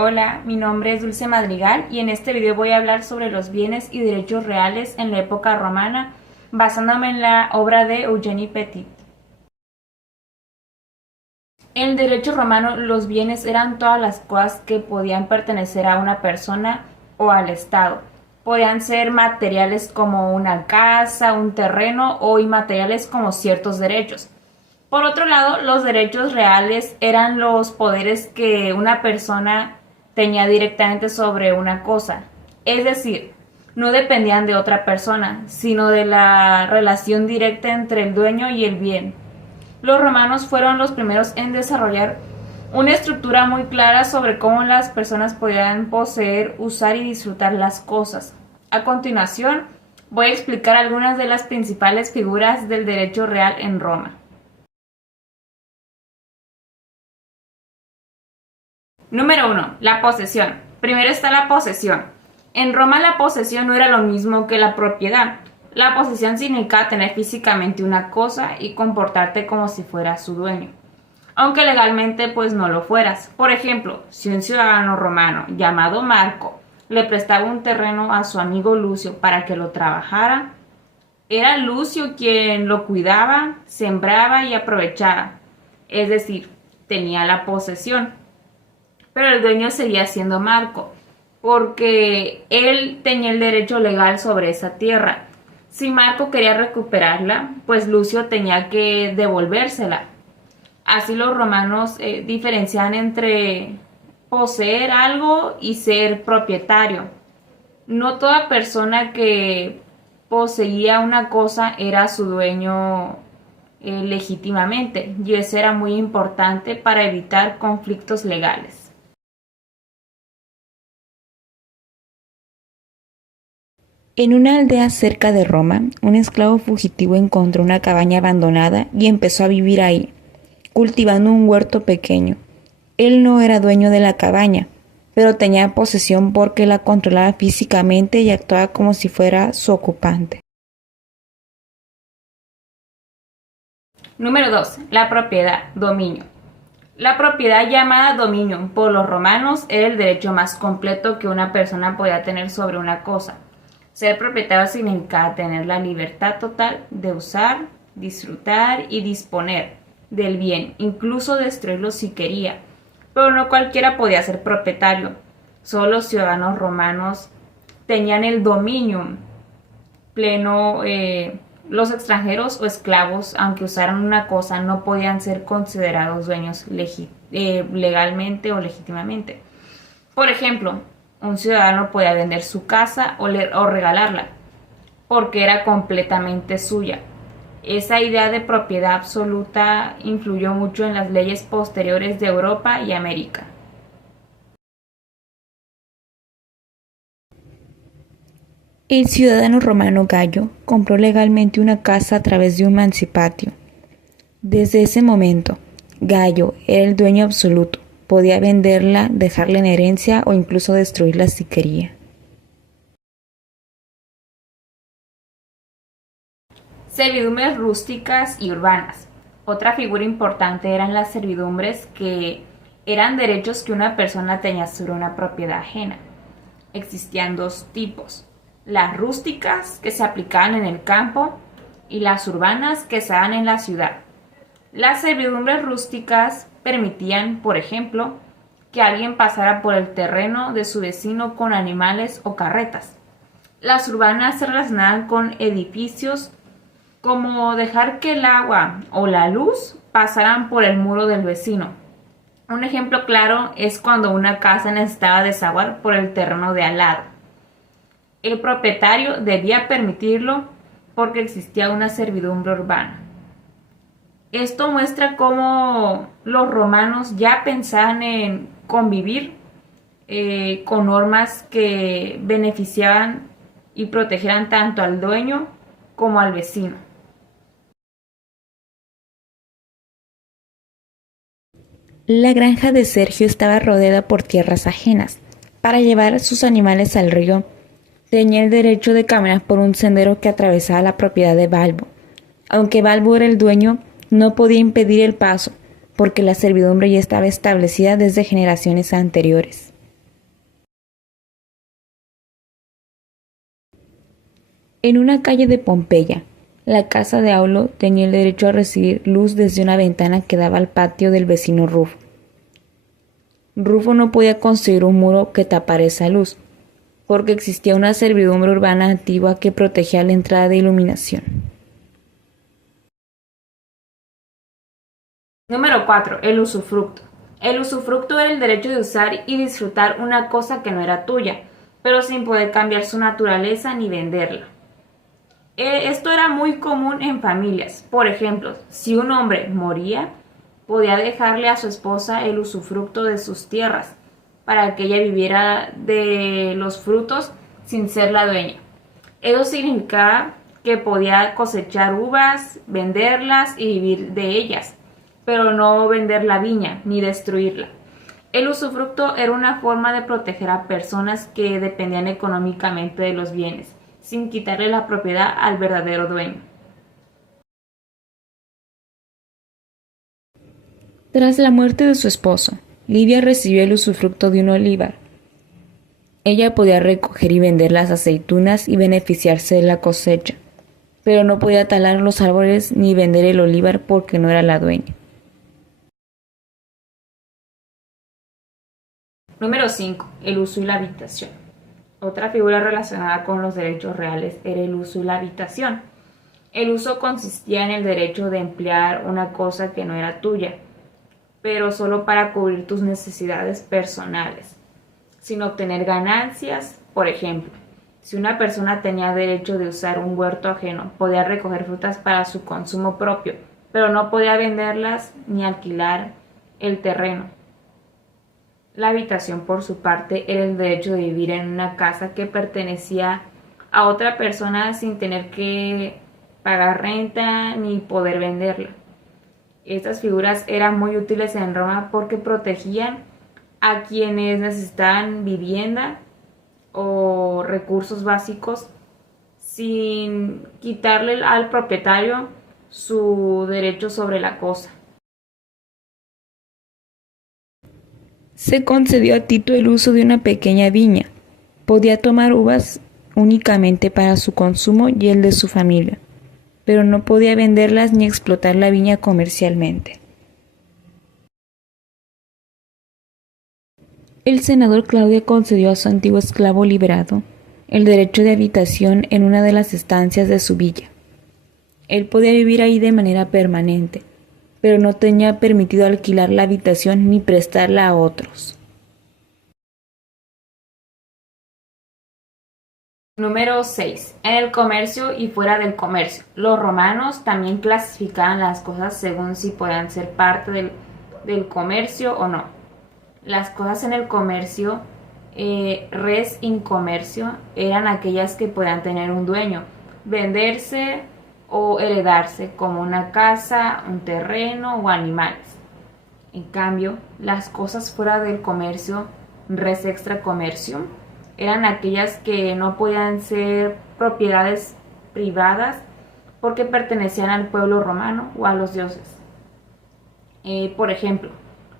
Hola, mi nombre es Dulce Madrigal y en este video voy a hablar sobre los bienes y derechos reales en la época romana, basándome en la obra de Eugène Petit. En el derecho romano, los bienes eran todas las cosas que podían pertenecer a una persona o al Estado. Podían ser materiales como una casa, un terreno o inmateriales como ciertos derechos. Por otro lado, los derechos reales eran los poderes que una persona tenía directamente sobre una cosa. Es decir, no dependían de otra persona, sino de la relación directa entre el dueño y el bien. Los romanos fueron los primeros en desarrollar una estructura muy clara sobre cómo las personas podían poseer, usar y disfrutar las cosas. A continuación, voy a explicar algunas de las principales figuras del derecho real en Roma. Número 1. La posesión. Primero está la posesión. En Roma la posesión no era lo mismo que la propiedad. La posesión significa tener físicamente una cosa y comportarte como si fueras su dueño, aunque legalmente pues no lo fueras. Por ejemplo, si un ciudadano romano llamado Marco le prestaba un terreno a su amigo Lucio para que lo trabajara, era Lucio quien lo cuidaba, sembraba y aprovechaba, es decir, tenía la posesión. Pero el dueño seguía siendo Marco, porque él tenía el derecho legal sobre esa tierra. Si Marco quería recuperarla, pues Lucio tenía que devolvérsela. Así los romanos diferencian entre poseer algo y ser propietario. No toda persona que poseía una cosa era su dueño legítimamente, y eso era muy importante para evitar conflictos legales. En una aldea cerca de Roma, un esclavo fugitivo encontró una cabaña abandonada y empezó a vivir ahí, cultivando un huerto pequeño. Él no era dueño de la cabaña, pero tenía posesión porque la controlaba físicamente y actuaba como si fuera su ocupante. Número 2. La propiedad, dominio. La propiedad llamada dominio por los romanos era el derecho más completo que una persona podía tener sobre una cosa. Ser propietario significa tener la libertad total de usar, disfrutar y disponer del bien, incluso destruirlo si quería. Pero no cualquiera podía ser propietario. Solo los ciudadanos romanos tenían el dominio pleno. Los extranjeros o esclavos, aunque usaran una cosa, no podían ser considerados dueños legalmente o legítimamente. Por ejemplo, un ciudadano podía vender su casa o regalarla, porque era completamente suya. Esa idea de propiedad absoluta influyó mucho en las leyes posteriores de Europa y América. El ciudadano romano Gallo compró legalmente una casa a través de un mancipatio. Desde ese momento, Gallo era el dueño absoluto. Podía venderla, dejarla en herencia o incluso destruirla si quería. Servidumbres rústicas y urbanas. Otra figura importante eran las servidumbres, que eran derechos que una persona tenía sobre una propiedad ajena. Existían dos tipos: las rústicas, que se aplicaban en el campo, y las urbanas, que se daban en la ciudad. Las servidumbres rústicas permitían, por ejemplo, que alguien pasara por el terreno de su vecino con animales o carretas. Las urbanas se relacionaban con edificios, como dejar que el agua o la luz pasaran por el muro del vecino. Un ejemplo claro es cuando una casa necesitaba desaguar por el terreno de al lado. El propietario debía permitirlo porque existía una servidumbre urbana. Esto muestra cómo los romanos ya pensaban en convivir con normas que beneficiaban y protegieran tanto al dueño como al vecino. La granja de Sergio estaba rodeada por tierras ajenas. Para llevar sus animales al río, tenía el derecho de caminar por un sendero que atravesaba la propiedad de Balbo. Aunque Balbo era el dueño, no podía impedir el paso, porque la servidumbre ya estaba establecida desde generaciones anteriores. En una calle de Pompeya, la casa de Aulo tenía el derecho a recibir luz desde una ventana que daba al patio del vecino Rufo. Rufo no podía construir un muro que tapara esa luz, porque existía una servidumbre urbana antigua que protegía la entrada de iluminación. Número 4. El usufructo. El usufructo era el derecho de usar y disfrutar una cosa que no era tuya, pero sin poder cambiar su naturaleza ni venderla. Esto era muy común en familias. Por ejemplo, si un hombre moría, podía dejarle a su esposa el usufructo de sus tierras, para que ella viviera de los frutos sin ser la dueña. Eso significaba que podía cosechar uvas, venderlas y vivir de ellas, pero no vender la viña ni destruirla. El usufructo era una forma de proteger a personas que dependían económicamente de los bienes, sin quitarle la propiedad al verdadero dueño. Tras la muerte de su esposo, Livia recibió el usufructo de un olivar. Ella podía recoger y vender las aceitunas y beneficiarse de la cosecha, pero no podía talar los árboles ni vender el olivar porque no era la dueña. Número 5. El uso y la habitación. Otra figura relacionada con los derechos reales era el uso y la habitación. El uso consistía en el derecho de emplear una cosa que no era tuya, pero solo para cubrir tus necesidades personales, sin obtener ganancias. Por ejemplo, si una persona tenía derecho de usar un huerto ajeno, podía recoger frutas para su consumo propio, pero no podía venderlas ni alquilar el terreno. La habitación, por su parte, era el derecho de vivir en una casa que pertenecía a otra persona sin tener que pagar renta ni poder venderla. Estas figuras eran muy útiles en Roma porque protegían a quienes necesitaban vivienda o recursos básicos sin quitarle al propietario su derecho sobre la cosa. Se concedió a Tito el uso de una pequeña viña. Podía tomar uvas únicamente para su consumo y el de su familia, pero no podía venderlas ni explotar la viña comercialmente. El senador Claudio concedió a su antiguo esclavo liberado el derecho de habitación en una de las estancias de su villa. Él podía vivir ahí de manera permanente, pero no tenía permitido alquilar la habitación ni prestarla a otros. Número 6. En el comercio y fuera del comercio. Los romanos también clasificaban las cosas según si podían ser parte del comercio o no. Las cosas en el comercio, res in comercio, eran aquellas que podían tener un dueño, venderse o heredarse, como una casa, un terreno o animales. En cambio, las cosas fuera del comercio, res extra commercium, eran aquellas que no podían ser propiedades privadas porque pertenecían al pueblo romano o a los dioses. Por ejemplo,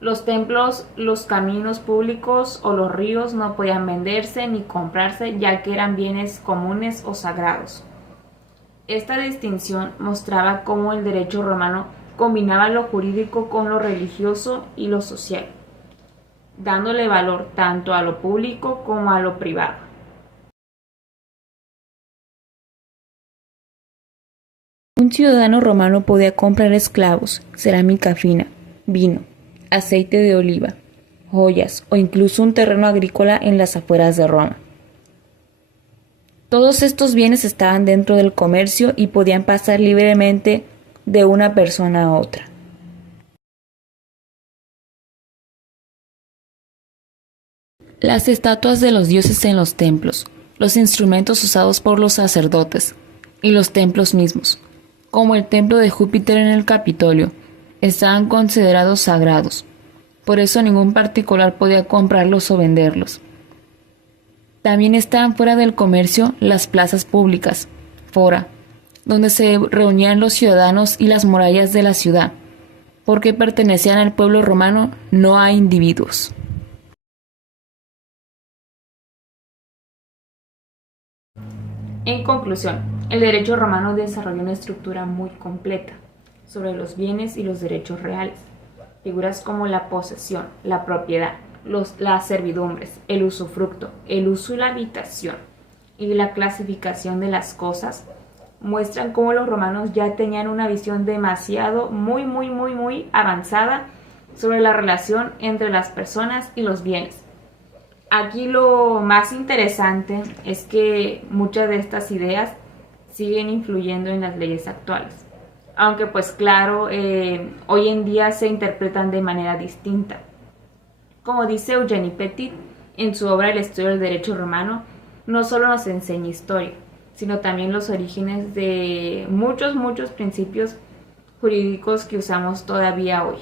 los templos, los caminos públicos o los ríos no podían venderse ni comprarse, ya que eran bienes comunes o sagrados. Esta distinción mostraba cómo el derecho romano combinaba lo jurídico con lo religioso y lo social, dándole valor tanto a lo público como a lo privado. Un ciudadano romano podía comprar esclavos, cerámica fina, vino, aceite de oliva, joyas o incluso un terreno agrícola en las afueras de Roma. Todos estos bienes estaban dentro del comercio y podían pasar libremente de una persona a otra. Las estatuas de los dioses en los templos, los instrumentos usados por los sacerdotes y los templos mismos, como el templo de Júpiter en el Capitolio, estaban considerados sagrados. Por eso ningún particular podía comprarlos o venderlos. También estaban fuera del comercio las plazas públicas, fora, donde se reunían los ciudadanos y las murallas de la ciudad, porque pertenecían al pueblo romano, no a individuos. En conclusión, el derecho romano desarrolló una estructura muy completa sobre los bienes y los derechos reales. Figuras como la posesión, la propiedad, las servidumbres, el usufructo, el uso y la habitación y la clasificación de las cosas muestran cómo los romanos ya tenían una visión demasiado, muy avanzada sobre la relación entre las personas y los bienes. Aquí lo más interesante es que muchas de estas ideas siguen influyendo en las leyes actuales. Aunque pues claro, hoy en día se interpretan de manera distinta. Como dice Eugène Petit en su obra El estudio del derecho romano, no solo nos enseña historia, sino también los orígenes de muchos principios jurídicos que usamos todavía hoy.